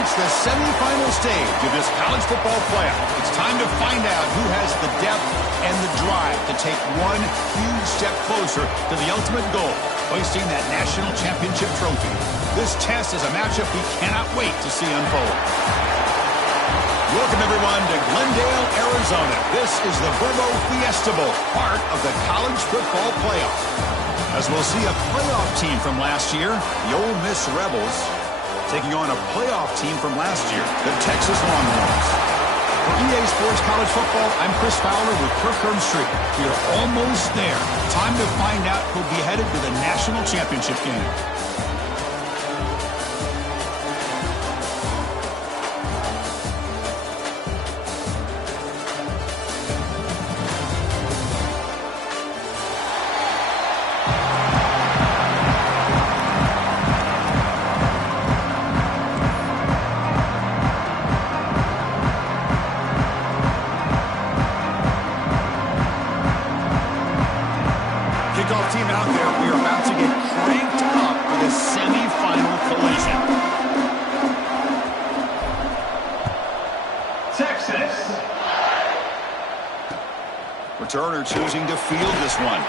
reached the semifinal stage of this college football playoff. It's time to find out who has the depth and the drive to take one huge step closer to the ultimate goal, hoisting that national championship trophy. This test is a matchup we cannot wait to see unfold. Welcome, everyone, to Glendale, Arizona. This is the Verbo Fiesta Bowl, part of the college football playoff. As we'll see a playoff team from last year, the Ole Miss Rebels, taking on a playoff team from last year, the Texas Longhorns. For EA Sports College Football, I'm Chris Fowler with Kirk Herbstreit. We are almost there. Time to find out who'll be headed to the national championship game. Kickoff team out there. We are about to get cranked up for the semifinal collision. Texas. Returner choosing to field this one.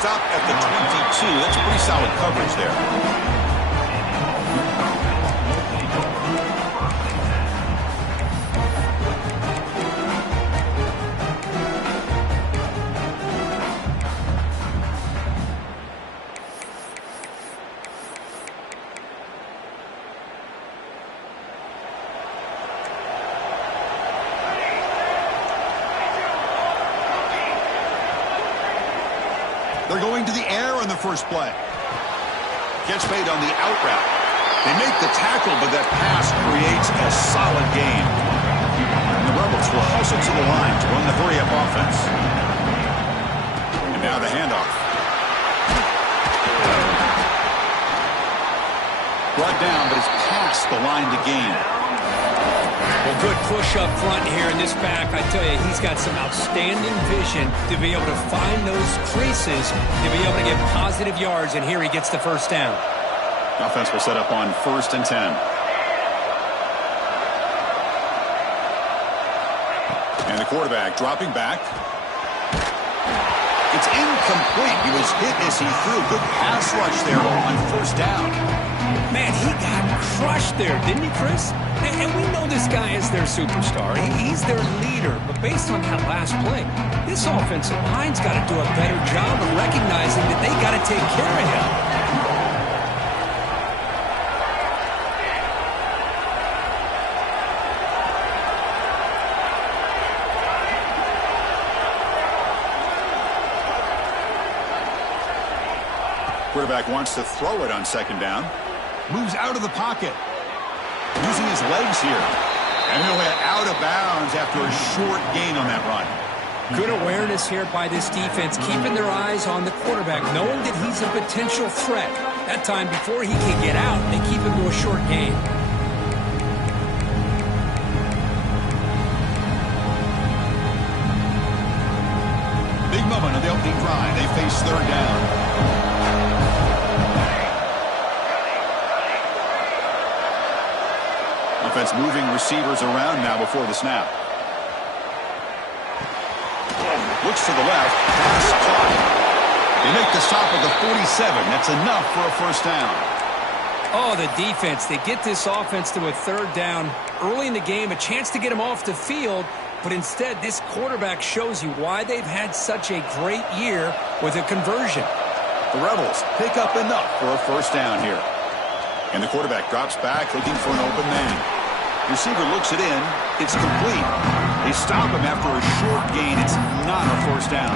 Stop at the 22. That's pretty solid coverage there. They're going to the air on the first play. Gets made on the out route. They make the tackle, but that pass creates a solid gain. And the Rebels will hustle to the line to run the hurry-up offense. And now the handoff. Brought down, but it's past the line to gain. Well, good push up front here in this back. I tell you, he's got some outstanding vision to be able to find those creases, to be able to get positive yards, and here he gets the first down. Offense will set up on 1st and 10. And the quarterback dropping back. It's incomplete. He was hit as he threw. Good pass rush there on 1st down. Man, he got crushed there, didn't he, Chris? And we know this guy is their superstar. He's their leader. But based on that last play, this offensive line's got to do a better job of recognizing that they got to take care of him. Quarterback wants to throw it on 2nd down. Moves out of the pocket. Using his legs here. And he'll head out of bounds after a short gain on that run. Good awareness here by this defense, keeping their eyes on the quarterback, knowing that he's a potential threat. That time, before he can get out, they keep him to a short gain. Big moment on the opening drive. They face 3rd down. Offense moving receivers around now before the snap. Looks to the left. Pass caught. They make the stop at the 47. That's enough for a 1st down. Oh, the defense. They get this offense to a 3rd down. Early in the game, a chance to get him off the field. But instead, this quarterback shows you why they've had such a great year with a conversion. The Rebels pick up enough for a 1st down here. And the quarterback drops back looking for an open man. Receiver looks it in. It's complete. They stop him after a short gain. It's not a 1st down.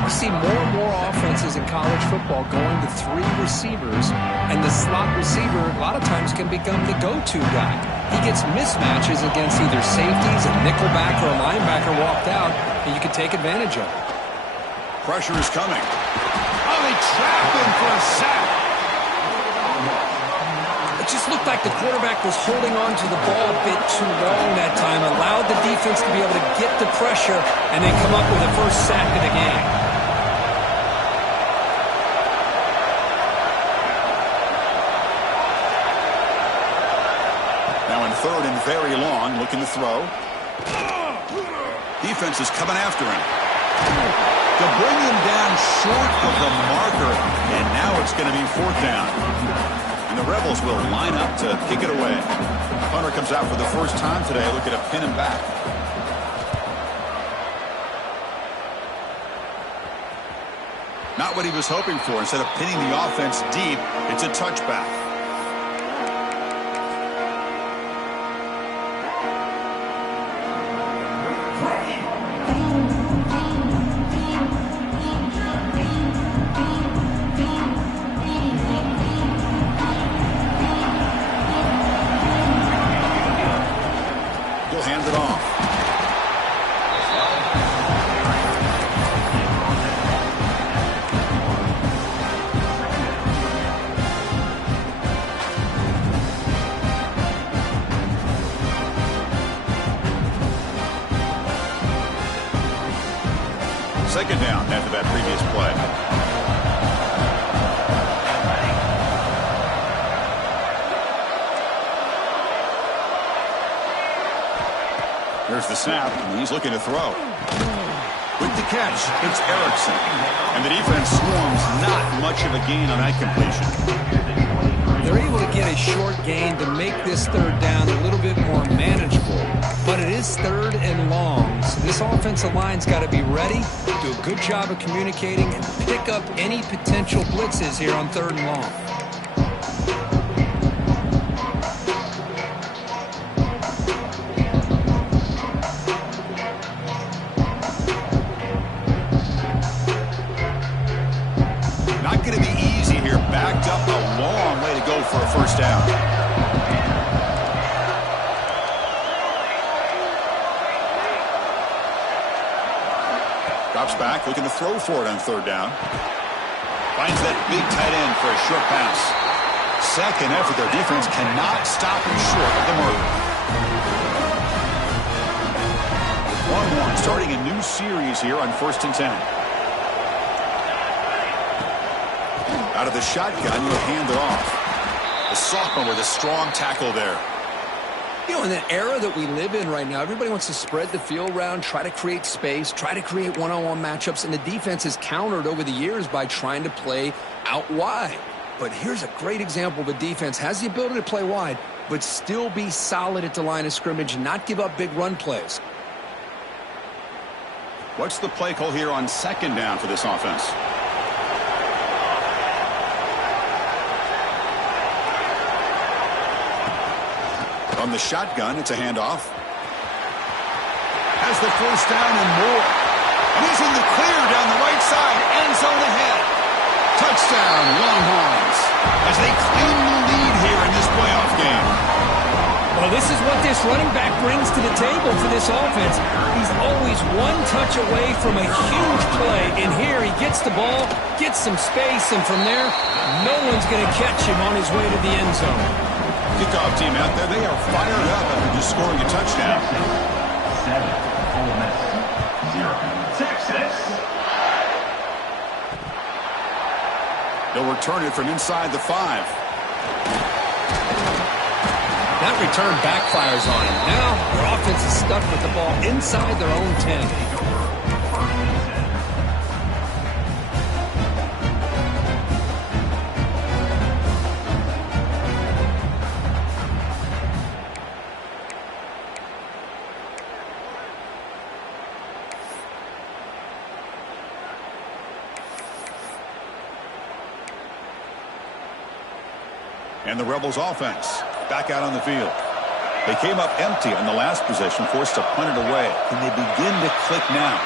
We see more and more offenses in college football going to 3 receivers, and the slot receiver a lot of times can become the go-to guy. He gets mismatches against either safeties, a nickelback, or a linebacker walked out, and you can take advantage of it. Pressure is coming. Oh, they trap him for a sack. It just looked like the quarterback was holding on to the ball a bit too long that time, allowed the defense to be able to get the pressure, and then come up with a 1st sack of the game. very long, looking to throw. Defense is coming after him. To bring him down short of the marker, and now it's going to be 4th down. And the Rebels will line up to kick it away. Punter comes out for the first time today, looking to pin him back. Not what he was hoping for. Instead of pinning the offense deep, it's a touchback. He'll hand it off. Second down after that previous play. Here's the snap, and he's looking to throw. With the catch, it's Erickson. And the defense swarms, not much of a gain on that completion. They're able to get a short gain to make this 3rd down a little bit more manageable. But it is 3rd and long, so this offensive line's got to be ready, do a good job of communicating, and pick up any potential blitzes here on 3rd and long. Not going to be easy here. Backed up a long way to go for a 1st down. Drops back, looking to throw for it on 3rd down. Finds that big tight end for a short pass. Second effort, their defense cannot stop him short of the mark. 1-1, starting a new series here on 1st and 10. Out of the shotgun, you'll hand it off. The sophomore with a strong tackle there. You know, in that era that we live in right now, everybody wants to spread the field around, try to create space, try to create one-on-one matchups, and the defense has countered over the years by trying to play out wide. But here's a great example of a defense has the ability to play wide, but still be solid at the line of scrimmage and not give up big run plays. What's the play call here on 2nd down for this offense? On the shotgun, it's a handoff. Has the 1st down and more. And he's in the clear down the right side. End zone ahead. Touchdown, Longhorns. As they claim the lead here in this playoff game. Well, this is what this running back brings to the table for this offense. He's always one touch away from a huge play. And here he gets the ball, gets some space, and from there, no one's going to catch him on his way to the end zone. Kickoff team out there, they are fired up after just scoring a touchdown. 7, Ole Miss, 0, Texas. They'll return it from inside the 5. That return backfires on him. Now their offense is stuck with the ball inside their own 10. And the Rebels offense back out on the field. They came up empty on the last possession, forced to punt it away. Can they begin to click now?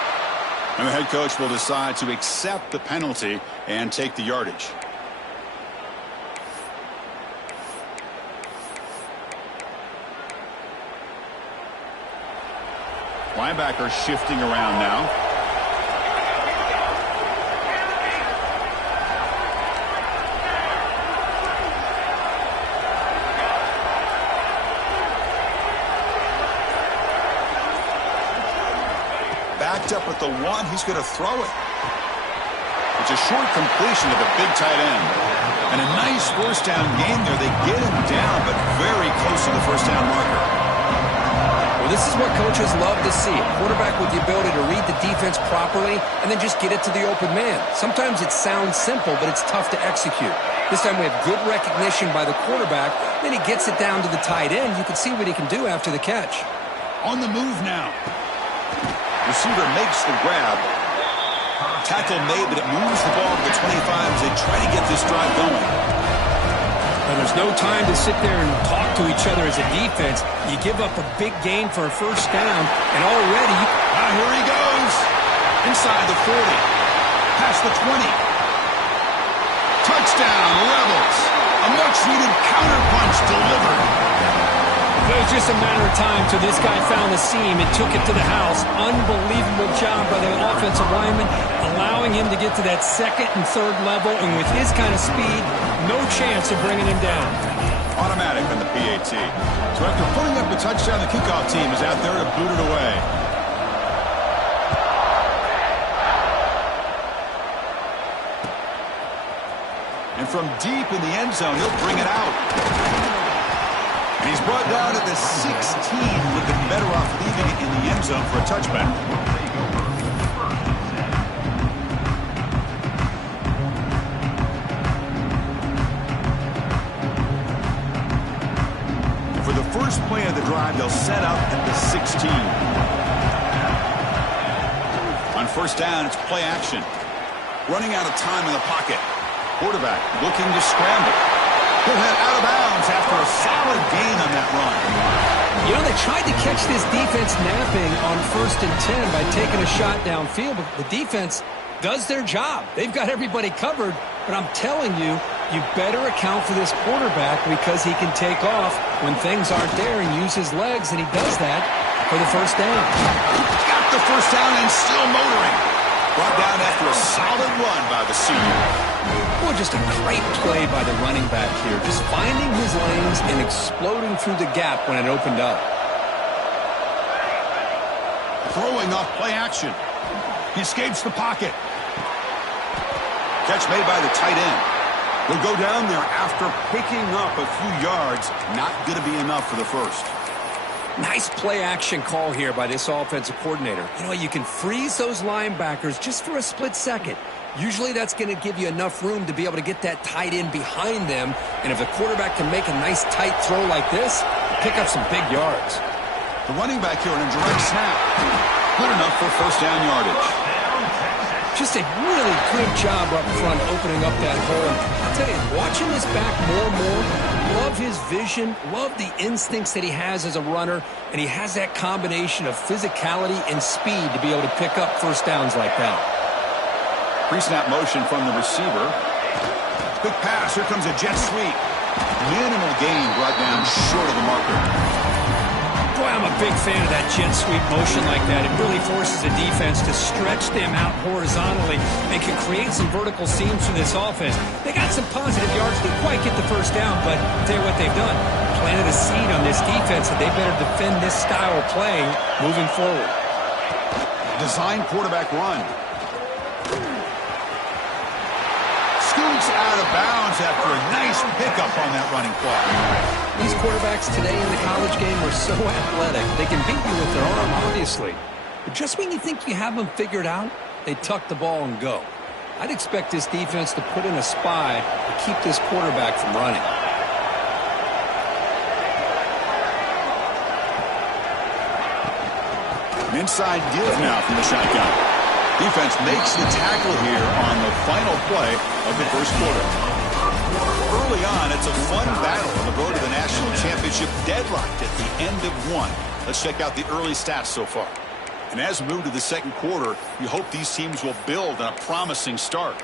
And the head coach will decide to accept the penalty and take the yardage. Linebacker shifting around now. Backed up at the 1, he's going to throw it. It's a short completion to the big tight end. And a nice 1st down gain there. They get him down, but very close to the 1st down marker. Well, this is what coaches love to see. A quarterback with the ability to read the defense properly and then just get it to the open man. Sometimes it sounds simple, but it's tough to execute. This time we have good recognition by the quarterback. Then he gets it down to the tight end. You can see what he can do after the catch. On the move now. Receiver makes the grab. Tackle made, but it moves the ball to the 25 as they try to get this drive going. And there's no time to sit there and talk to each other as a defense. You give up a big gain for a first down, and already... Here he goes. Inside the 40. Past the 20. Touchdown, Rebels. A much-needed counterpunch delivered. It was just a matter of time till this guy found the seam and took it to the house. Unbelievable job by the offensive lineman, allowing him to get to that second and third level, and with his kind of speed, no chance of bringing him down. Automatic on the PAT. So after putting up a touchdown, the kickoff team is out there to boot it away. And from deep in the end zone, he'll bring it out. And he's brought down at the 16, looking better off leaving it in the end zone for a touchback. For the first play of the drive, they'll set up at the 16. On first down, it's play action. Running out of time in the pocket. Quarterback looking to scramble. He'll head out of bounds after a solid gain on that run. You know, they tried to catch this defense napping on 1st and 10 by taking a shot downfield, but the defense does their job. They've got everybody covered, but I'm telling you, you better account for this quarterback because he can take off when things aren't there and use his legs, and he does that for the first down. Got the first down and still motoring. Brought down after a solid run by the senior. Boy, just a great play by the running back here. Just finding his lanes and exploding through the gap when it opened up. Throwing off play action. He escapes the pocket. Catch made by the tight end. He'll go down there after picking up a few yards. Not going to be enough for the first. Nice play action call here by this offensive coordinator. You know, you can freeze those linebackers just for a split second. Usually that's going to give you enough room to be able to get that tight end behind them. And if the quarterback can make a nice tight throw like this, pick up some big yards. The running back here on a direct snap. Good enough for first down yardage. Just a really good job up front opening up that hole. I'll tell you, watching this back more and more, love his vision, love the instincts that he has as a runner, and he has that combination of physicality and speed to be able to pick up first downs like that. Pre-snap motion from the receiver. Quick pass. Here comes a jet sweep. Minimal gain brought down short of the marker. Boy, I'm a big fan of that jet sweep motion like that. It really forces a defense to stretch them out horizontally and can create some vertical seams for this offense. They got some positive yards. Didn't quite get the first down, but I'll tell you what they've done. Planted a seed on this defense that they better defend this style of playing moving forward. Design quarterback run. Scoots out of bounds after a nice pickup on that running play. These quarterbacks today in the college game are so athletic. They can beat you with their arm, obviously. But just when you think you have them figured out, they tuck the ball and go. I'd expect this defense to put in a spy to keep this quarterback from running. An inside give now from the shotgun. Defense makes the tackle here on the final play of the first quarter. Early on, it's a fun battle on the road to the national championship, deadlocked at the end of one. Let's check out the early stats so far. And as we move to the second quarter, you hope these teams will build on a promising start.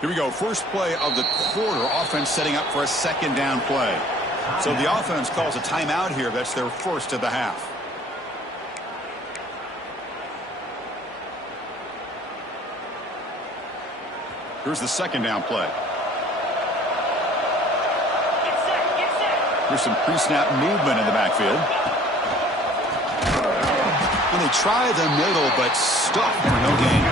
Here we go. First play of the quarter. Offense setting up for a second down play. So the offense calls a timeout here. That's their first of the half. Here's the second down play. Here's some pre-snap movement in the backfield. And they try the middle, but stuck for no gain.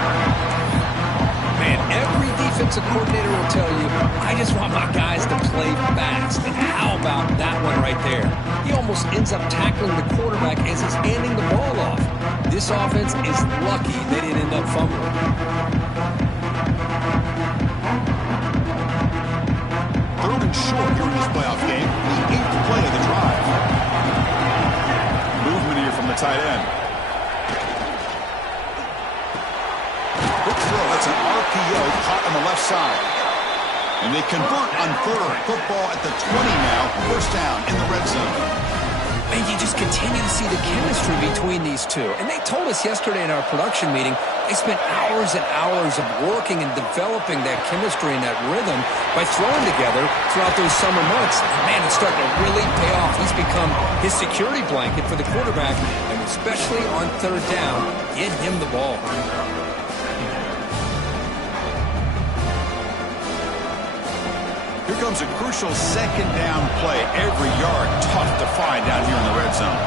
Man, every defensive coordinator will tell you, I just want my guys to play fast. And how about that one right there? He almost ends up tackling the quarterback as he's handing the ball off. This offense is lucky they didn't end up fumbling. Third and short here in this playoff game. The 8th play of the drive. Movement here from the tight end. Good throw. That's an RPO caught on the left side. And they convert on third. Football at the 20 now. First down in the red zone. And you just continue to see the chemistry between these two. And they told us yesterday in our production meeting, they spent hours and hours of working and developing that chemistry and that rhythm by throwing together throughout those summer months. And man, it's starting to really pay off. He's become his security blanket for the quarterback, and especially on third down, get him the ball. Here comes a crucial second down play. Every yard tough to find down here in the red zone.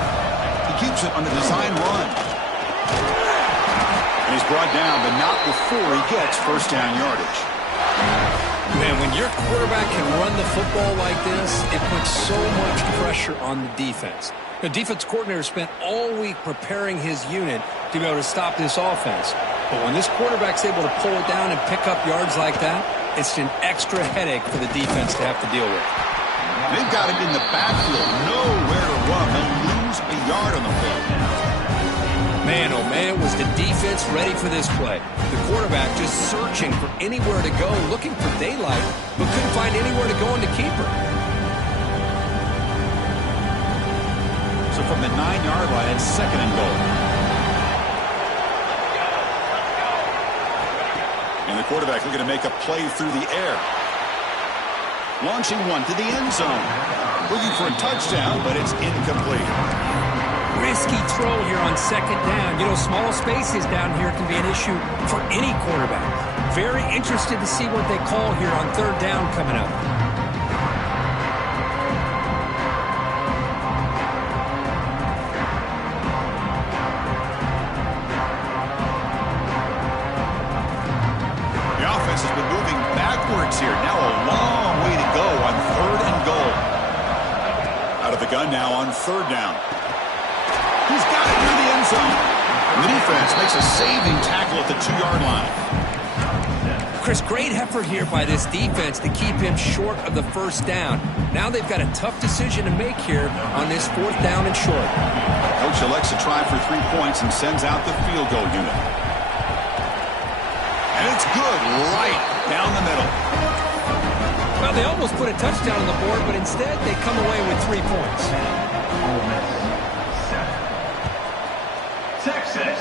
He keeps it on the design run. And he's brought down, but not before he gets first down yardage. Man, when your quarterback can run the football like this, it puts so much pressure on the defense. The defense coordinator spent all week preparing his unit to be able to stop this offense. But when this quarterback's able to pull it down and pick up yards like that, it's an extra headache for the defense to have to deal with. They've got him in the backfield. Nowhere to run. They'll lose a yard on the play. Man, oh man, was the defense ready for this play. The quarterback just searching for anywhere to go, looking for daylight, but couldn't find anywhere to go in the keeper. So from the 9-yard line, it's second and goal. And the quarterback looking to make a play through the air. Launching one to the end zone. Looking for a touchdown, but it's incomplete. Risky throw here on second down. You know, small spaces down here can be an issue for any quarterback. Very interested to see what they call here on third down coming up. Has been moving backwards here. Now a long way to go on third and goal. Out of the gun now on third down. He's got it near the end zone. And the defense makes a saving tackle at the 2-yard line. Chris, great effort here by this defense to keep him short of the first down. Now they've got a tough decision to make here on this fourth down and short. Coach elects to try for 3 points and sends out the field goal unit. And it's good right down the middle. Well, they almost put a touchdown on the board, but instead they come away with 3 points. Ole Miss 7. Texas.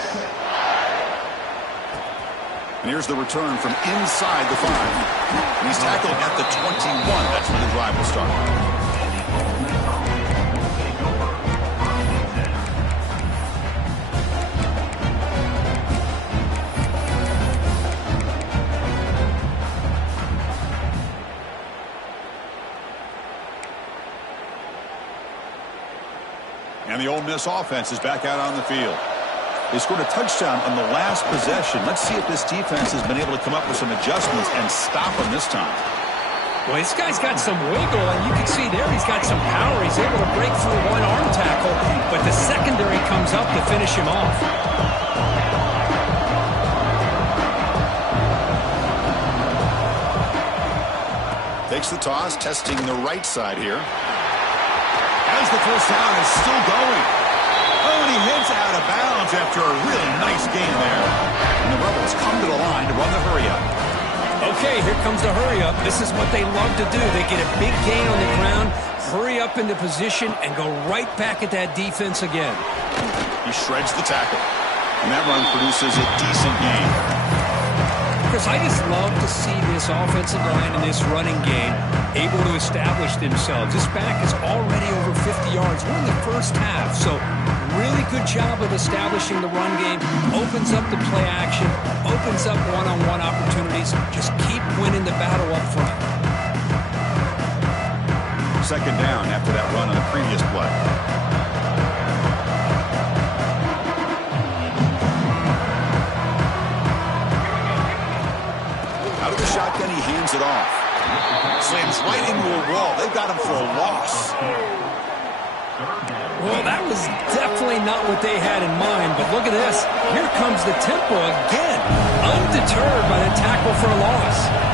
And here's the return from inside the 5. And he's tackled at the 21. That's where the drive will start. And the Ole Miss offense is back out on the field. They scored a touchdown on the last possession. Let's see if this defense has been able to come up with some adjustments and stop them this time. Well, this guy's got some wiggle, and you can see there he's got some power. He's able to break through one arm tackle, but the secondary comes up to finish him off. Takes the toss, testing the right side here. As the first down is still going. Oh, and he heads out of bounds after a really nice gain there. And the Rebels come to the line to run the hurry-up. Okay, here comes the hurry-up. This is what they love to do. They get a big gain on the ground, hurry up into position, and go right back at that defense again. He shreds the tackle. And that run produces a decent gain. Chris, I just love to see this offensive line and this running game able to establish themselves. This back is already over 50 yards. We're in the first half, so really good job of establishing the run game. Opens up the play action, opens up one-on-one opportunities. Just keep winning the battle up front. second down after that run on the previous play. Out of the shotgun, he hands it off. Slams right into a wall. They've got him for a loss. Well, that was definitely not what they had in mind, but look at this. Here comes the tempo again, undeterred by the tackle for a loss.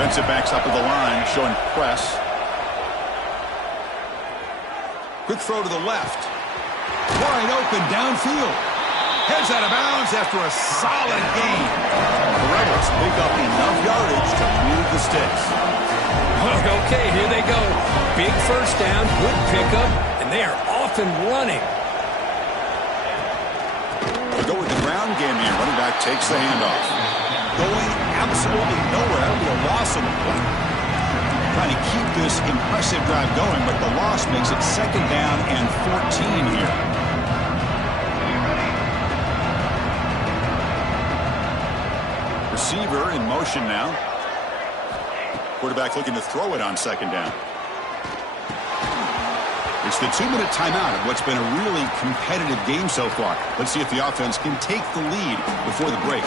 Defensive backs up at the line, showing press. Quick throw to the left. Wide open downfield. Heads out of bounds after a solid gain. The Rebels pick up enough yardage to move the sticks. Okay, here they go. Big first down, good pickup, and they are off and running. They go with the ground game here. Running back takes the handoff. Going absolutely nowhere. That'll be a loss on the play. Trying to keep this impressive drive going, but the loss makes it second down and 14 here. Receiver in motion now. Quarterback looking to throw it on second down. It's the 2-minute timeout of what's been a really competitive game so far. Let's see if the offense can take the lead before the break.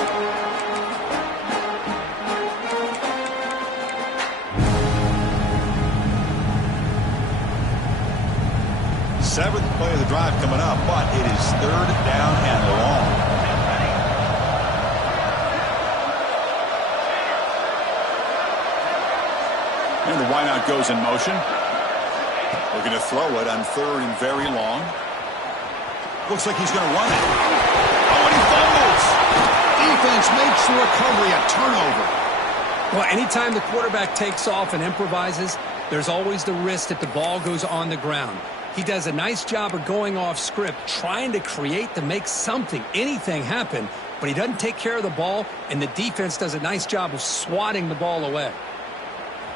Seventh play of the drive coming up, but it is third down and long. And the wideout goes in motion. Looking to throw it on third and very long. Looks like he's going to run it. Oh, and he fumbles. Defense makes the recovery a turnover. Well, anytime the quarterback takes off and improvises, there's always the risk that the ball goes on the ground. He does a nice job of going off script, trying to create to make something, anything happen, but he doesn't take care of the ball, and the defense does a nice job of swatting the ball away.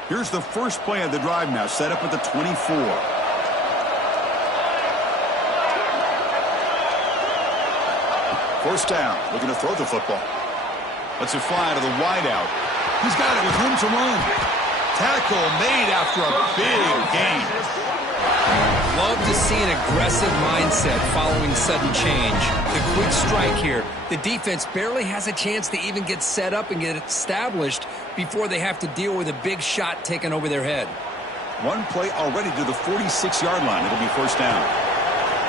Here's the first play of the drive now, set up at the 24. First down, looking to throw the football. Lets it fly to the wideout. He's got it with room to run. Tackle made after a big gain. Love to see an aggressive mindset following sudden change. The quick strike here. The defense barely has a chance to even get set up and get established before they have to deal with a big shot taken over their head. One play already to the 46-yard line. It'll be first down.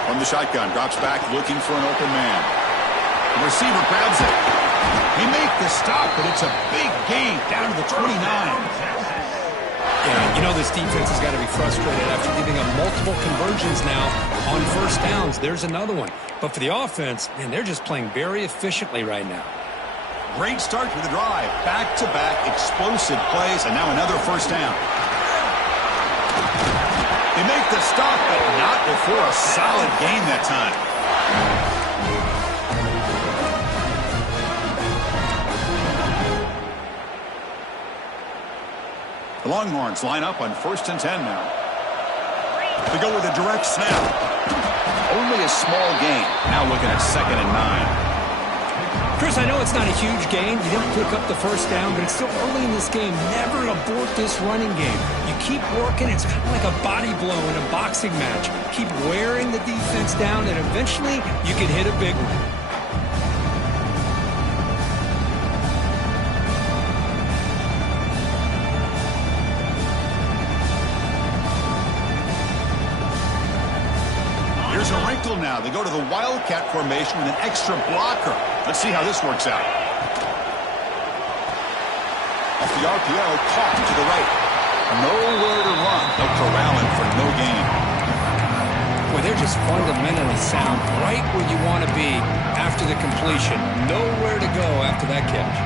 From the shotgun, drops back looking for an open man. The receiver grabs it. He makes the stop, but it's a big gain down to the 29. Yeah, you know this defense has got to be frustrated after giving up multiple conversions now on first downs. There's another one. But for the offense, man, they're just playing very efficiently right now. Great start to the drive. Back-to-back explosive plays, and now another first down. They make the stop, but not before a solid gain that time. The Longhorns line up on 1st and 10 now. They go with a direct snap. Only a small gain. Now looking at 2nd and 9. Chris, I know it's not a huge gain. You didn't pick up the first down, but it's still early in this game. Never abort this running game. You keep working. It's kind of like a body blow in a boxing match. Keep wearing the defense down, and eventually you can hit a big one. Here's a wrinkle now. They go to the Wildcat formation with an extra blocker. Let's see how this works out. Off the RPO, caught to the right. Nowhere to run. They'll corral him for no gain. Well, they're just fundamentally sound right where you want to be after the completion. Nowhere to go after that catch.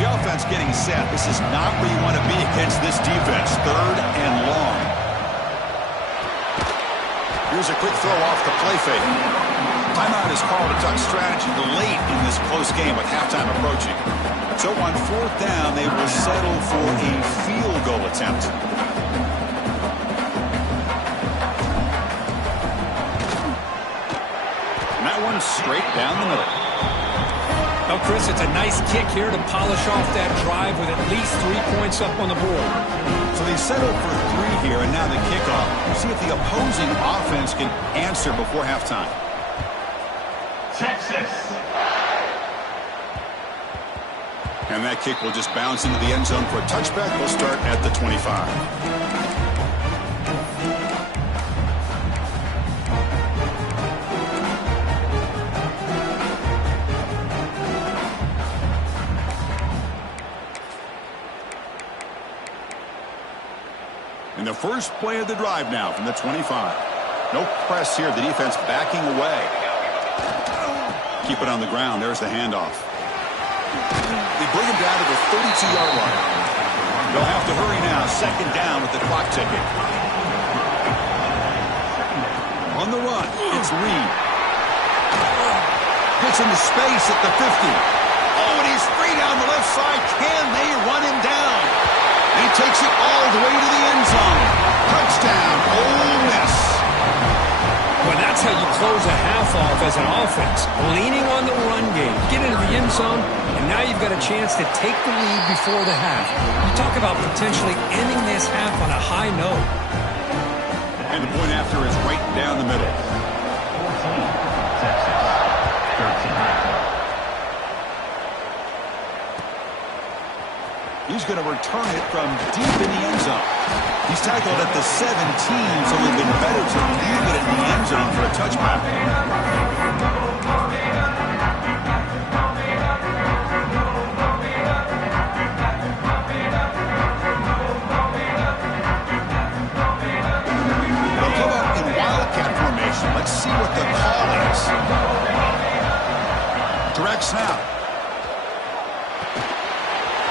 The offense getting set. This is not where you want to be against this defense. 3rd and long. Here's a quick throw off the play fake. Timeout guard has called a duck strategy late in this close game with halftime approaching. So on fourth down, they will settle for a field goal attempt. And that one straight down the middle. Well, Chris, it's a nice kick here to polish off that drive with at least 3 points up on the board. So they settled for 3 here, and now the kickoff. We'll see if the opposing offense can answer before halftime. Texas. And that kick will just bounce into the end zone for a touchback. We'll start at the 25. In the first play of the drive now from the 25. No press here. The defense backing away. Keep it on the ground. There's the handoff. They bring him down to the 32-yard line. They'll have to hurry now. Second down with the clock ticking. On the run, it's Reed. Gets into space at the 50. Oh, and he's free down the left side. Can they run him down? He takes it all the way to the end zone. Touchdown, Ole Miss. Well, that's how you close a half off as an offense. Leaning on the run game. Get into the end zone, and now you've got a chance to take the lead before the half. You talk about potentially ending this half on a high note. And the point after is right down the middle. 14, Texas. 13. He's going to return it from deep in the end zone. He's tackled at the 17, so it would have been better to leave it in the end zone for a touchback. They'll come up in Wildcat formation. Let's see what the call is. Direct snap.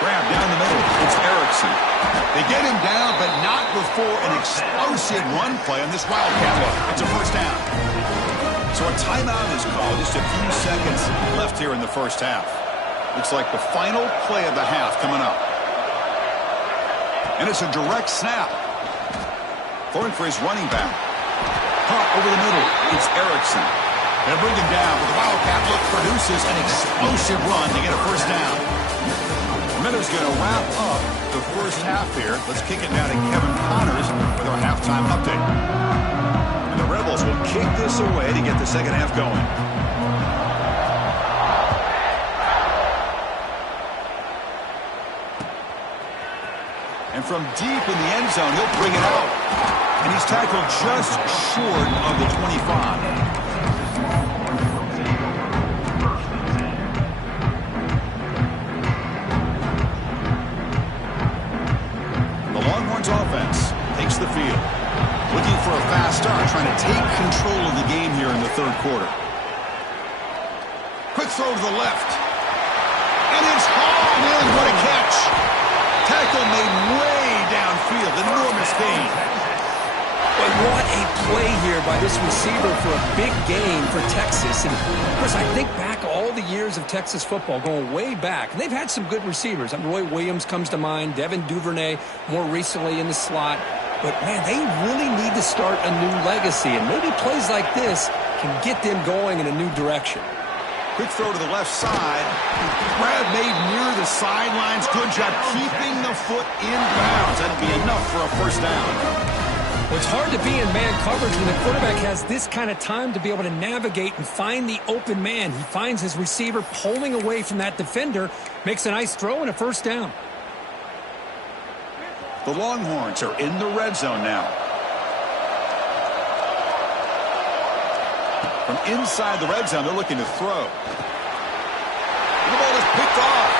Grab down the middle. It's Erickson. They get him down, but not before an explosive run play on this Wildcat look. It's a first down. So a timeout is called. Just a few seconds left here in the first half. Looks like the final play of the half coming up. And it's a direct snap. Throwing for his running back. Caught over the middle. It's Erickson. They'll bring him down, but the Wildcat look produces an explosive run to get a first down. Miller's going to wrap up the first half here. Let's kick it now to Kevin Connors with our halftime update. And the Rebels will kick this away to get the second half going. And from deep in the end zone, he'll bring it out. And he's tackled just short of the 25. Offense takes the field. Looking for a fast start, trying to take control of the game here in the third quarter. Quick throw to the left. And it's hauled in. What a catch. Tackle made way downfield. Enormous gain. But what a play here by this receiver for a big gain for Texas. And, of course, I think back all the years of Texas football, going way back. And they've had some good receivers. Roy Williams comes to mind, Devin Duvernay more recently in the slot. But, man, they really need to start a new legacy. And maybe plays like this can get them going in a new direction. Quick throw to the left side. Grab made near the sidelines. Good job keeping the foot in bounds. That'll be enough for a first down. Well, it's hard to be in man coverage when the quarterback has this kind of time to be able to navigate and find the open man. He finds his receiver pulling away from that defender, makes a nice throw and a first down. The Longhorns are in the red zone now. From inside the red zone, they're looking to throw. The ball is picked off.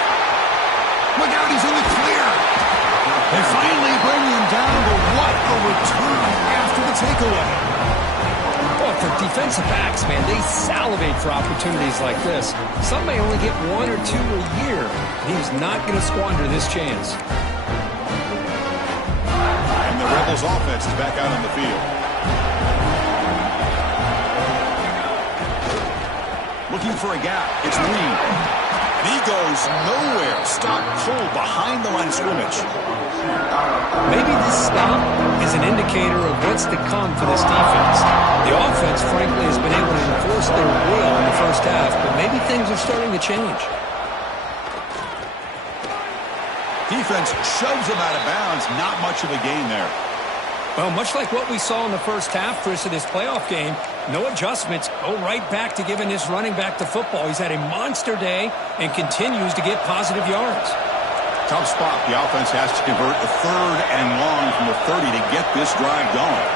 Look out, he's in the clear. They finally bring him down, but what a return after the takeaway. Well, for defensive backs, man, they salivate for opportunities like this. Some may only get 1 or 2 a year. He was not going to squander this chance. And the Rebels offense is back out on the field. Looking for a gap. It's Reed. And he goes nowhere. Stop cold behind the line of scrimmage. Maybe this stop is an indicator of what's to come for this defense. The offense, frankly, has been able to enforce their will in the first half, but maybe things are starting to change. Defense shoves him out of bounds. Not much of a gain there. Well, much like what we saw in the first half, Chris, of this playoff game, no adjustments, go right back to giving this running back the football. He's had a monster day and continues to get positive yards. Tough spot. The offense has to convert a 3rd and long from the 30 to get this drive going.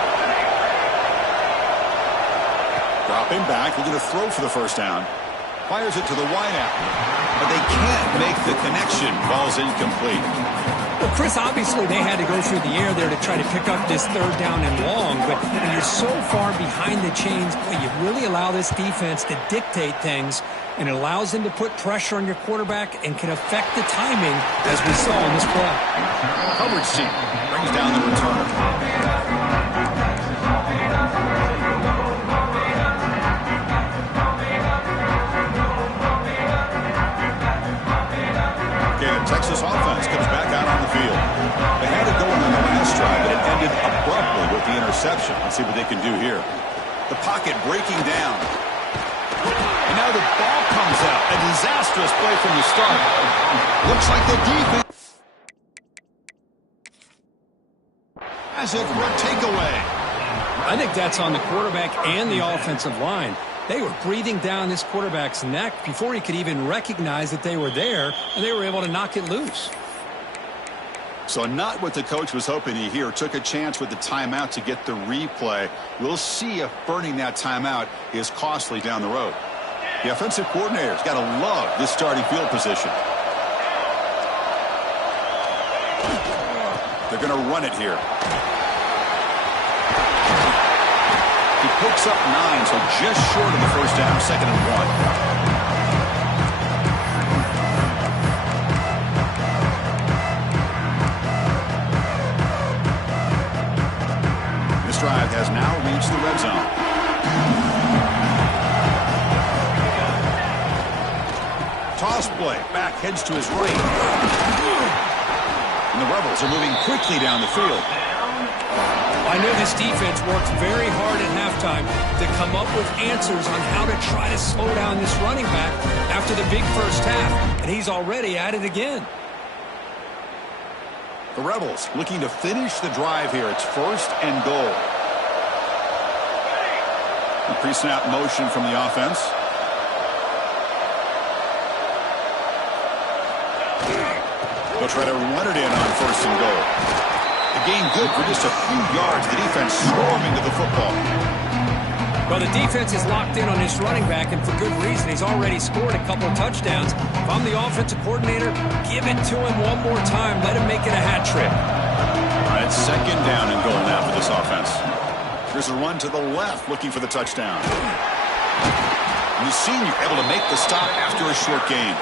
Dropping back, looking to throw for the first down. Fires it to the wideout. But they can't make the connection. Ball's incomplete. Well, Chris, obviously they had to go through the air there to try to pick up this 3rd down and long, but when you're so far behind the chains, you really allow this defense to dictate things, and it allows them to put pressure on your quarterback and can affect the timing, as we saw in this play. Coverage team brings down the returner. Texas offense comes back out on the field. They had it going on the last drive, but it ended abruptly with the interception. Let's see what they can do here. The pocket breaking down. And now the ball comes out. A disastrous play from the start. Looks like the defense has it for a takeaway. I think that's on the quarterback and the offensive line. They were breathing down this quarterback's neck before he could even recognize that they were there, and they were able to knock it loose. So not what the coach was hoping to hear. Took a chance with the timeout to get the replay. We'll see if burning that timeout is costly down the road. The offensive coordinator's got to love this starting field position. They're going to run it here. He picks up 9, so just short of the first down, 2nd and 1. This drive has now reached the red zone. Toss play. Back heads to his right. And the Rebels are moving quickly down the field. I know this defense worked very hard at halftime to come up with answers on how to try to slow down this running back after the big first half, and he's already at it again. The Rebels looking to finish the drive here. It's 1st and goal. The pre-snap motion from the offense. They'll try to run it in on 1st and goal. The gain good for just a few yards. The defense swarming to the football. Well, the defense is locked in on this running back, and for good reason. He's already scored a couple of touchdowns. If I'm the offensive coordinator, give it to him one more time. Let him make it a hat trick. All right, 2nd down and goal now for this offense. Here's a run to the left, looking for the touchdown. And the senior able to make the stop after a short gain.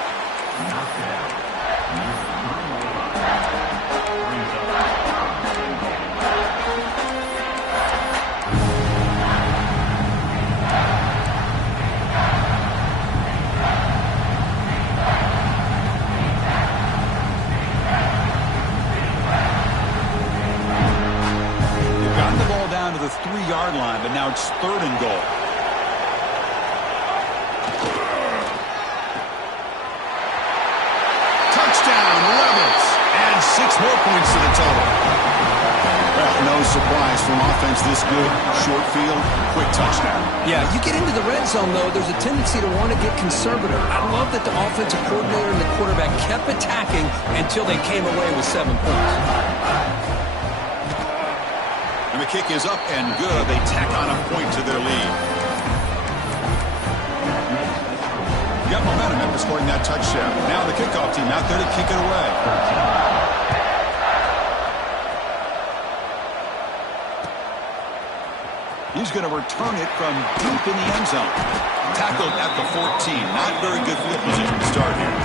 To the 3-yard line, but now it's 3rd and goal. Touchdown, Rebels, and 6 more points to the total. Well, no surprise from offense this good. Short field, quick touchdown. Yeah, you get into the red zone, though, there's a tendency to want to get conservative. I love that the offensive coordinator and the quarterback kept attacking until they came away with 7 points. And the kick is up and good. They tack on a point to their lead. Got momentum after scoring that touchdown. Now the kickoff team out there to kick it away. He's going to return it from deep in the end zone. Tackled at the 14. Not very good field position to start here.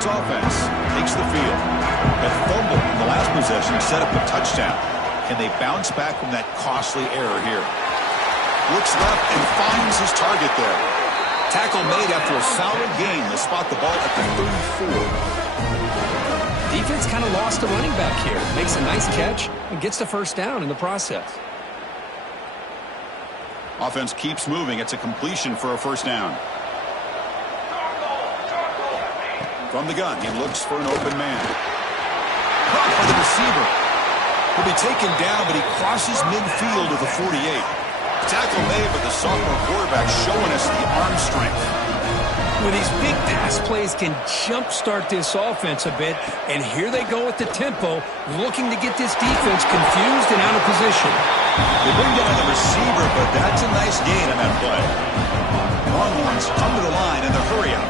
Offense takes the field. At possession set up a touchdown. Can they bounce back from that costly error here? Looks left and finds his target there. Tackle made after a solid gain. They'll spot the ball at the 34. Defense kind of lost the running back here. Makes a nice catch and gets the first down in the process. Offense keeps moving. It's a completion for a first down. From the gun, he looks for an open man. Caught by the receiver. He'll be taken down, but he crosses midfield with a 48. Tackle made, but the sophomore quarterback showing us the arm strength. Well, these big pass plays can jumpstart this offense a bit, and here they go with the tempo, looking to get this defense confused and out of position. They bring down the receiver, but that's a nice gain on that play. Longhorns come to the line in the hurry up.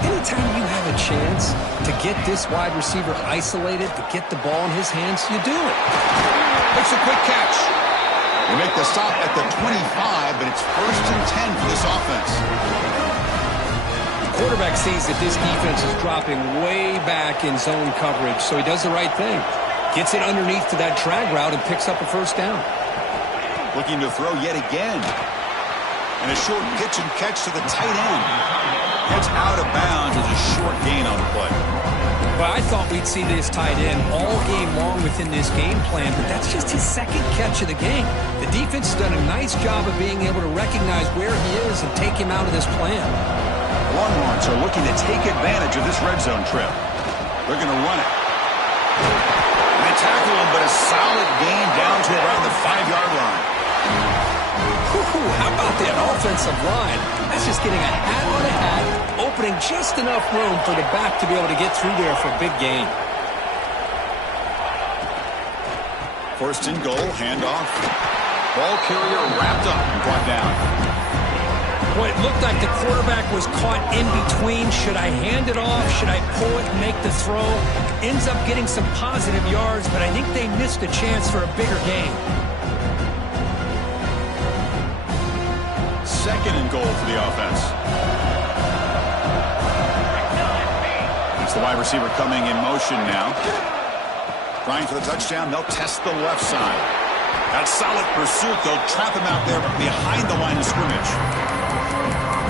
Anytime you have a chance to get this wide receiver isolated, to get the ball in his hands, you do it. Makes a quick catch. They make the stop at the 25, but it's 1st and 10 for this offense. The quarterback sees that this defense is dropping way back in zone coverage, so he does the right thing. Gets it underneath to that drag route and picks up a first down. Looking to throw yet again. And a short pitch and catch to the tight end. Gets out of bounds as a short gain on the play. Well, I thought we'd see this tight end all game long within this game plan, but that's just his second catch of the game. The defense has done a nice job of being able to recognize where he is and take him out of this plan. The Longhorns are looking to take advantage of this red zone trip. They're going to run it. They tackle him, but a solid gain down to around the 5-yard line. How about that offensive line? That's just getting a hat on a hat, opening just enough room for the back to be able to get through there for a big gain. 1st and goal, handoff. Ball carrier wrapped up and brought down. Boy, it looked like the quarterback was caught in between. Should I hand it off? Should I pull it and make the throw? Ends up getting some positive yards, but I think they missed a chance for a bigger gain. 2nd and goal for the offense. It's the wide receiver coming in motion now. Trying for the touchdown. They'll test the left side. That solid pursuit. They'll trap him out there behind the line of scrimmage.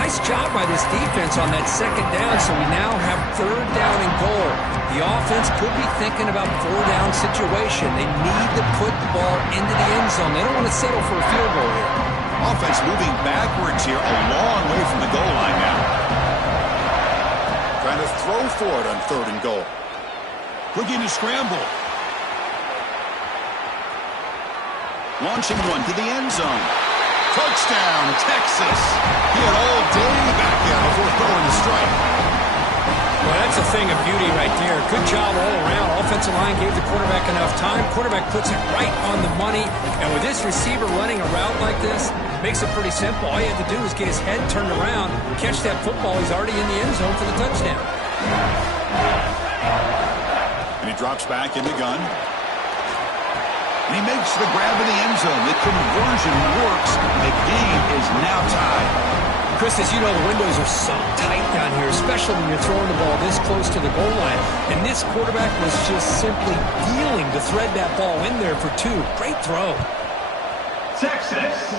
Nice job by this defense on that 2nd down, so we now have 3rd down and goal. The offense could be thinking about 4-down situation. They need to put the ball into the end zone. They don't want to settle for a field goal here. Offense moving backwards here, a long way from the goal line now. Trying to throw for it on 3rd and goal. Looking to scramble. Launching one to the end zone. Touchdown, Texas. He had all day back there before throwing the strike. Well, that's a thing of beauty right there. Good job all around. Offensive line gave the quarterback enough time. Quarterback puts it right on the money. And with this receiver running a route like this, makes it pretty simple. All you have to do is get his head turned around, catch that football. He's already in the end zone for the touchdown. And he drops back in the gun. And he makes the grab in the end zone. The conversion works. The game is now tied. Chris, as you know, the windows are so tight down here, especially when you're throwing the ball this close to the goal line. And this quarterback was just simply dealing to thread that ball in there for 2. Great throw. Texas.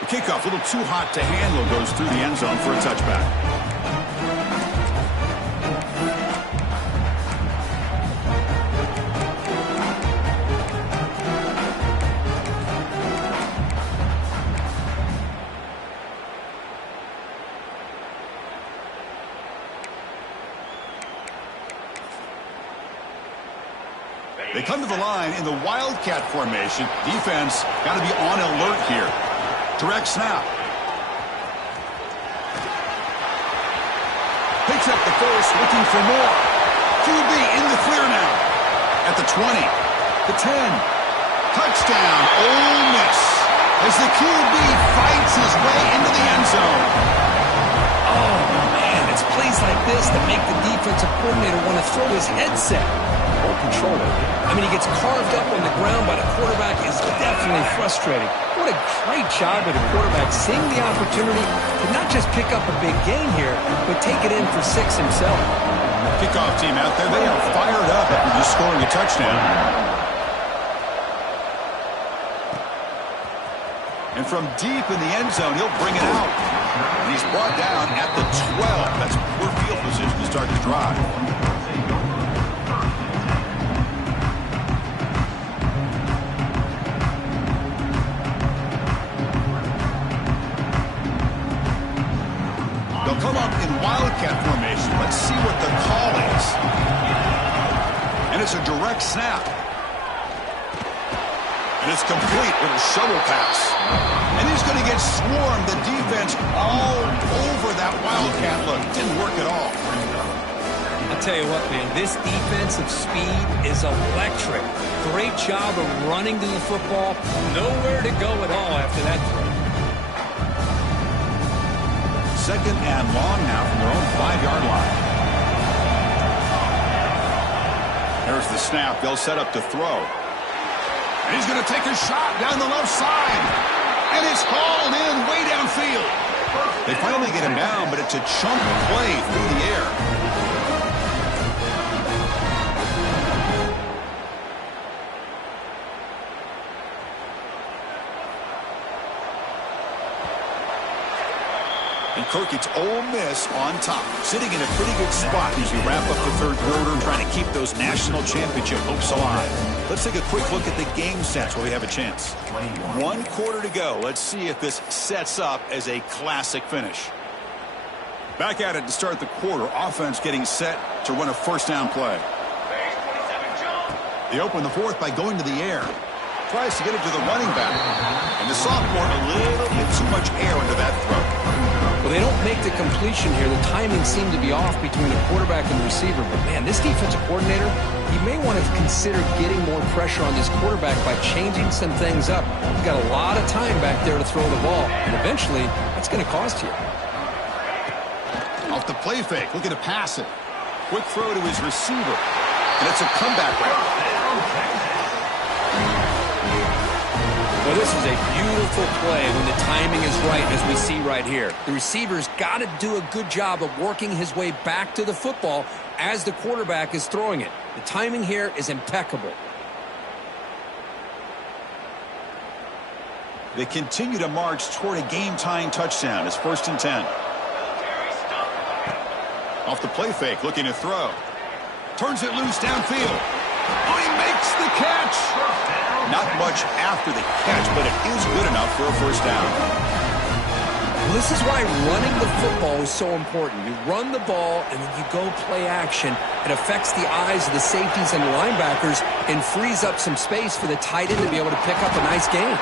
The kickoff, a little too hot to handle, goes through the end zone for a touchback. They come to the line in the Wildcat formation. Defense got to be on alert here. Direct snap. Picks up the first, looking for more. QB in the clear now. At the 20, the 10. Touchdown, Ole Miss. As the QB fights his way into the end zone. Oh, man, it's plays like this that make the defensive coordinator want to throw his headset. Or control it. I mean, he gets carved up on the ground by the quarterback. Is definitely frustrating. What a great job by the quarterback seeing the opportunity to not just pick up a big gain here, but take it in for 6 himself. Kickoff team out there, they are fired up after just scoring a touchdown. And from deep in the end zone, he'll bring it out. And he's brought down at the 12. That's poor field position to start the drive. They'll come up in wildcat formation. Let's see what the call is. And it's a direct snap. And it's complete with a shovel pass. And he's going to get swarmed. The defense all over that wildcat look. Didn't work at all. I'll tell you what, man, this defensive speed is electric. Great job of running to the football. Nowhere to go at all after that throw. Second and long now from their own 5-yard line. There's the snap. They'll set up to throw. And he's going to take a shot down the left side. And it's hauled in way downfield. They finally get him down, but it's a chunk play through the air. And Kirk, it's Ole Miss on top, sitting in a pretty good spot as we wrap up the third quarter, trying to keep those national championship hopes alive. Let's take a quick look at the game sets where we have a chance. 1 quarter to go. Let's see if this sets up as a classic finish. Back at it to start the quarter. Offense getting set to run a first down play. They open the fourth by going to the air. Tries to get it to the running back. And the sophomore a little bit too much air into that throw. Well, they don't make the completion here. The timing seemed to be off between the quarterback and the receiver. But, man, this defensive coordinator, he may want to consider getting more pressure on this quarterback by changing some things up. He's got a lot of time back there to throw the ball. And eventually, that's going to cost you. Off the play fake, looking to pass it. Quick throw to his receiver. And it's a comeback route. Well, this is a beautiful play when the timing is right, as we see right here. The receiver's got to do a good job of working his way back to the football as the quarterback is throwing it. The timing here is impeccable. They continue to march toward a game-tying touchdown. It's 1st and 10. Off the play fake, looking to throw. Turns it loose downfield. Oh, he makes the catch. Not much after the catch, but it is good enough for a first down. Well, this is why running the football is so important. You run the ball, and then you go play action. It affects the eyes of the safeties and the linebackers and frees up some space for the tight end to be able to pick up a nice gain.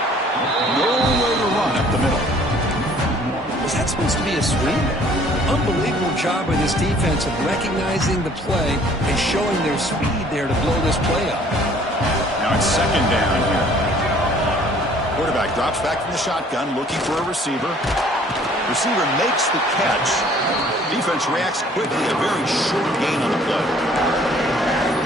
Nowhere to run up the middle. Was that supposed to be a sweep? Unbelievable job by this defense of recognizing the play and showing their speed there to blow this play up. Now it's second down here. Quarterback drops back from the shotgun, looking for a receiver. Receiver makes the catch. Defense reacts quickly, a very short gain on the play.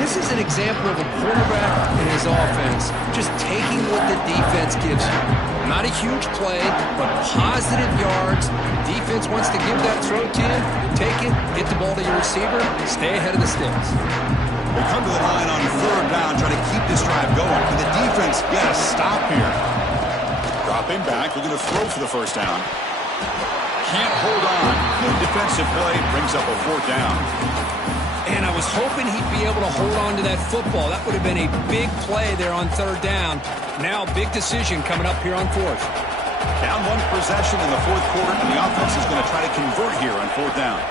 This is an example of a quarterback and his offense just taking what the defense gives you. Not a huge play, but positive yards. Defense wants to give that throw to you. You take it, get the ball to your receiver, stay ahead of the sticks. They come to the line on 3rd down, trying to keep this drive going. Can the defense get a stop here? Dropping back, looking to throw for the first down. Can't hold on. Good defensive play, brings up a 4th down. And I was hoping he'd be able to hold on to that football. That would have been a big play there on 3rd down. Now, big decision coming up here on 4th. Down 1 possession in the 4th quarter, and the offense is going to try to convert here on 4th down.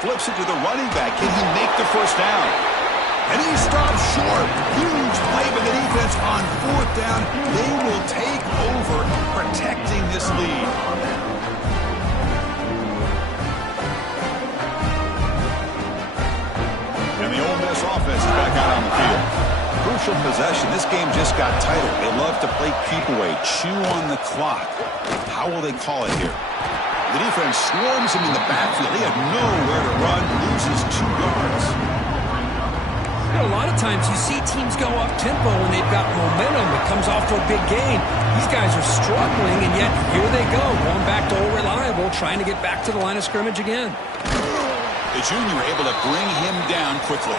Flips it to the running back. Can he make the first down? And he stops short. Huge play by the defense on 4th down. They will take over, protecting this lead. And the Ole Miss offense is back out on the field. Crucial possession. This game just got tighter. They love to play keep away, chew on the clock. How will they call it here? The defense swarms him in the backfield. He had nowhere to run, loses 2 yards. You know, a lot of times you see teams go up-tempo when they've got momentum that comes off to a big gain. These guys are struggling, and yet here they go, going back to old reliable, trying to get back to the line of scrimmage again. junior able to bring him down quickly.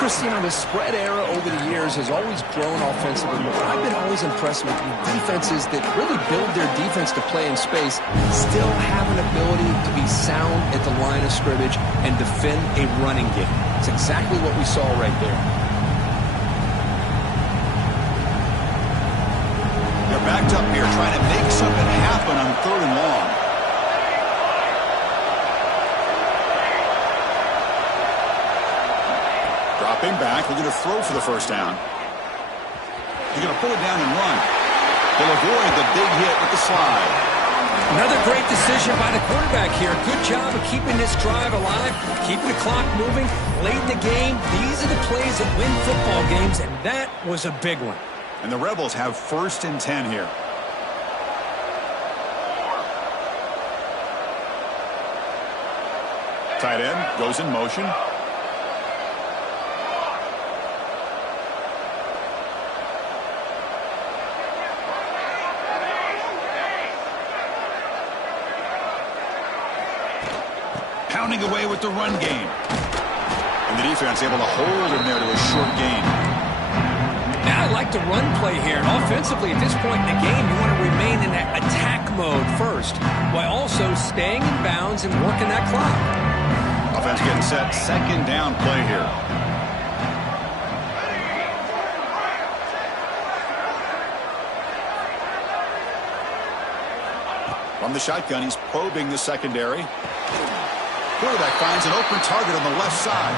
Chris, you know, the spread era over the years has always grown offensively, but I've been always impressed with defenses that really build their defense to play in space, still have an ability to be sound at the line of scrimmage and defend a running game. It's exactly what we saw right there. They're backed up here trying to make something happen on 3rd and long. Dropping back, they're going to throw for the first down. They're going to pull it down and run. They'll avoid the big hit with the slide. Another great decision by the quarterback here. Good job of keeping this drive alive, keeping the clock moving, late in the game. These are the plays that win football games, and that was a big one. And the Rebels have 1st and 10 here. Tight end goes in motion. Pounding away with the run game. And the defense able to hold him there to a short gain. Now I like the run play here. And offensively, at this point in the game, you want to remain in that attack mode first, while also staying in bounds and working that clock. Offense getting set. 2nd down play here. From the shotgun, he's probing the secondary. Quarterback finds an open target on the left side.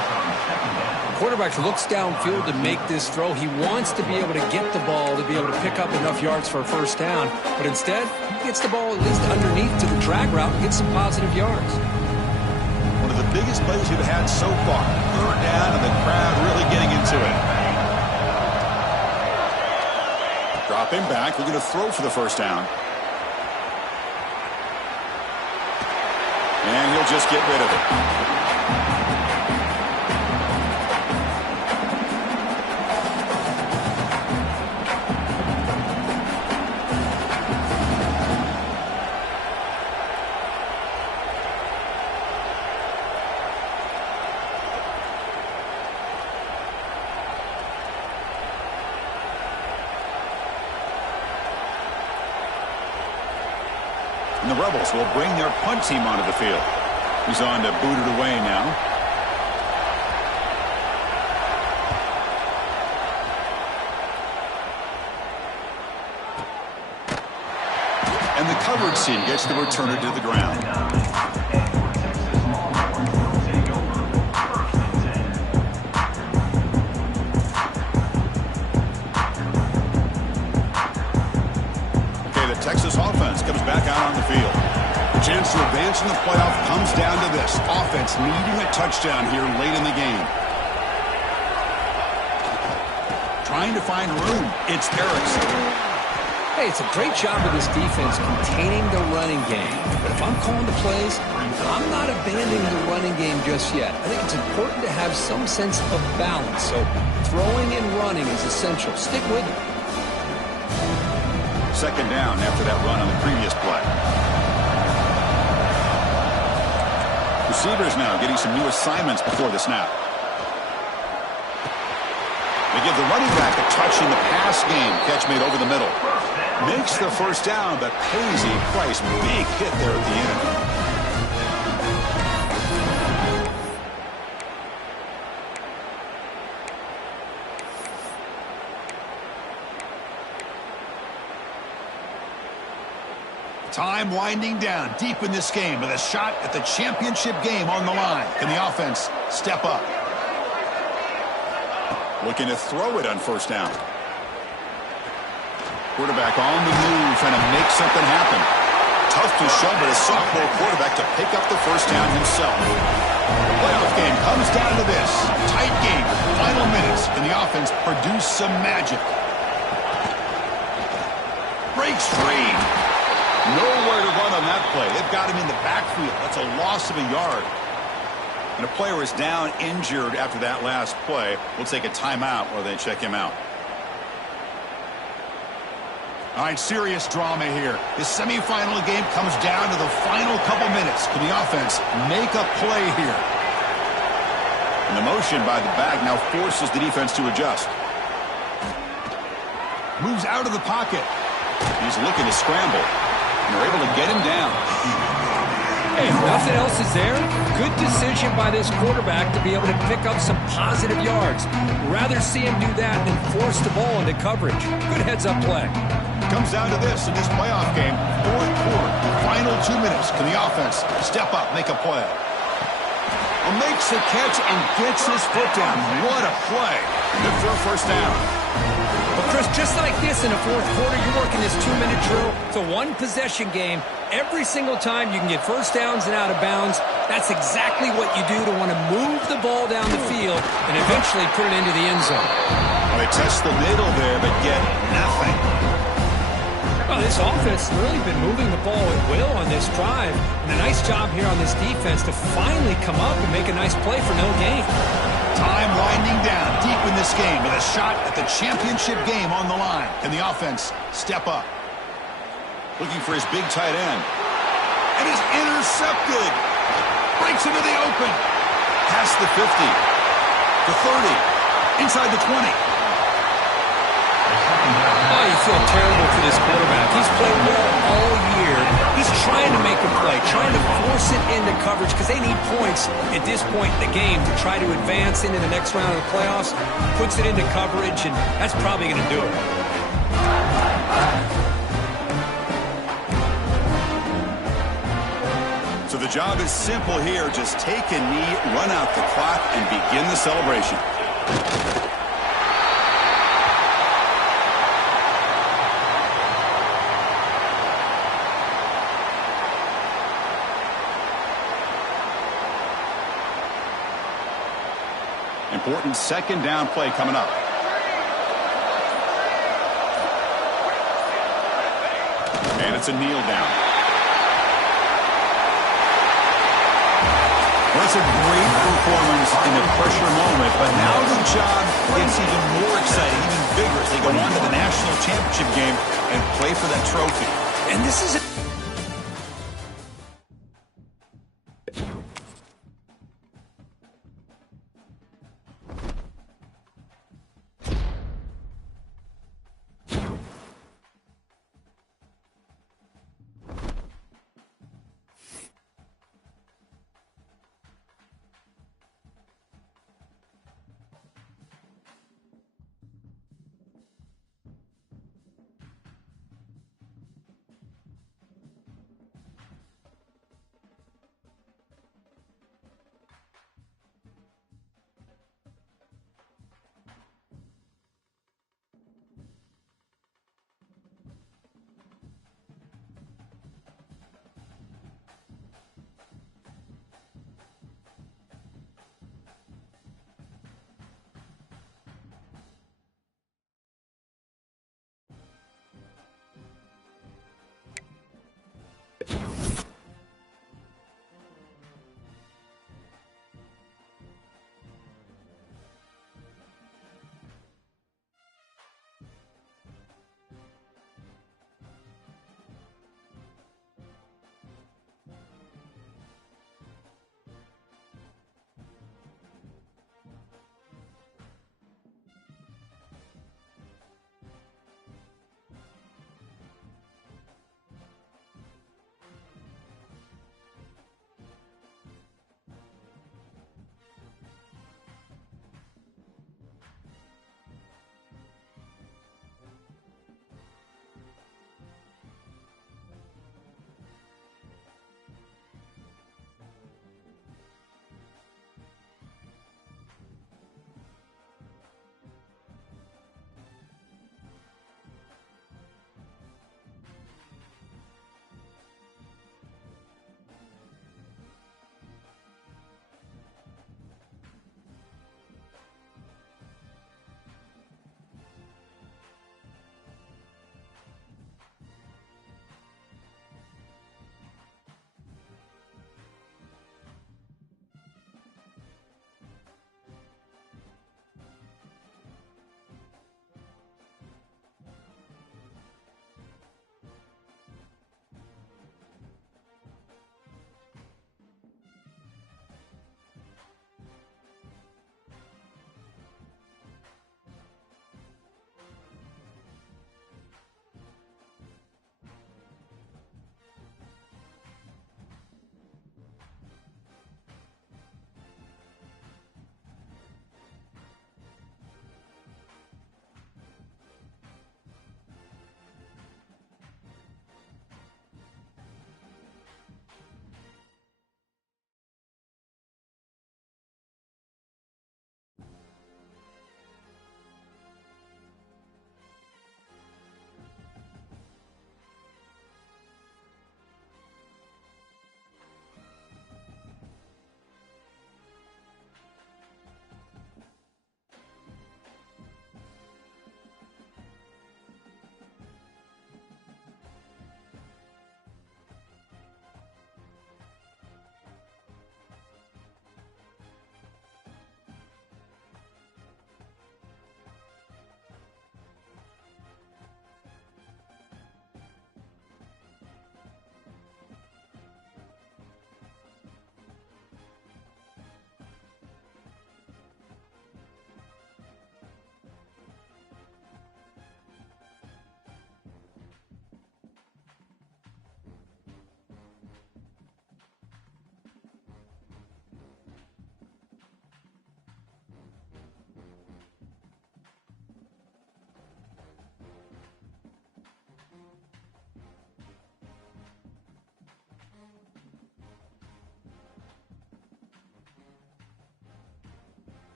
Quarterback looks downfield to make this throw. He wants to be able to get the ball to be able to pick up enough yards for a first down. But instead, he gets the ball at least underneath to the drag route and gets some positive yards. One of the biggest plays we've had so far. 3rd down and the crowd really getting into it. Dropping back. We're going to throw for the first down. And he'll just get rid of it. And the Rebels will bring their punt team onto the field. He's on to boot it away now. And the coverage team gets the returner to the ground. Texas offense comes back out on the field. The chance to advance in the playoff comes down to this. Offense needing a touchdown here late in the game. Trying to find room. It's Erickson. Hey, it's a great job of this defense containing the running game. But if I'm calling the plays, I'm not abandoning the running game just yet. I think it's important to have some sense of balance. So throwing and running is essential. Stick with it. 2nd down after that run on the previous play. Receivers now getting some new assignments before the snap. They give the running back a touch in the pass game. Catch made over the middle. Makes the first down, but pays a price. Big hit there at the end. Time winding down deep in this game with a shot at the championship game on the line. Can the offense step up? Looking to throw it on first down. Quarterback on the move, trying to make something happen. Tough to show, but a sophomore quarterback to pick up the first down himself. The playoff game comes down to this. Tight game, final minutes. Can the offense produce some magic? Breaks free. Nowhere to run on that play. They've got him in the backfield. That's a loss of a yard. And a player is down injured after that last play. We'll take a timeout while they check him out. All right, serious drama here. This semifinal game comes down to the final couple minutes. Can the offense make a play here? And the motion by the back now forces the defense to adjust. Moves out of the pocket. He's looking to scramble. And they're able to get him down. Hey, if nothing else is there, good decision by this quarterback to be able to pick up some positive yards. Rather see him do that than force the ball into coverage. Good heads-up play. Comes down to this in this playoff game. Fourth quarter, final 2 minutes. Can the offense step up, make a play? Makes the catch and gets his foot down. What a play. Good for a first down. Well, Chris, just like this in the fourth quarter, you're working this 2-minute drill. It's a one-possession game. Every single time you can get first downs and out of bounds, that's exactly what you do to want to move the ball down the field and eventually put it into the end zone. Well, they test the middle there, but get nothing. Well, this offense has really been moving the ball at will on this drive. And a nice job here on this defense to finally come up and make a nice play for no gain. Time winding down deep in this game with a shot at the championship game on the line. Can the offense step up? Looking for his big tight end. And is intercepted. Breaks into the open. Past the 50. The 30. Inside the 20. Oh, you feel terrible for this quarterback. He's played well all year. He's trying to make a play, trying to force it into coverage because they need points at this point in the game to try to advance into the next round of the playoffs. Puts it into coverage, and that's probably going to do it. So the job is simple here. Just take a knee, run out the clock, and begin the celebration. Important second down play coming up. And it's a kneel down. Well, it's a great performance in a pressure moment, but now the job gets even more exciting, even bigger as they go on to the national championship game and play for that trophy. And this is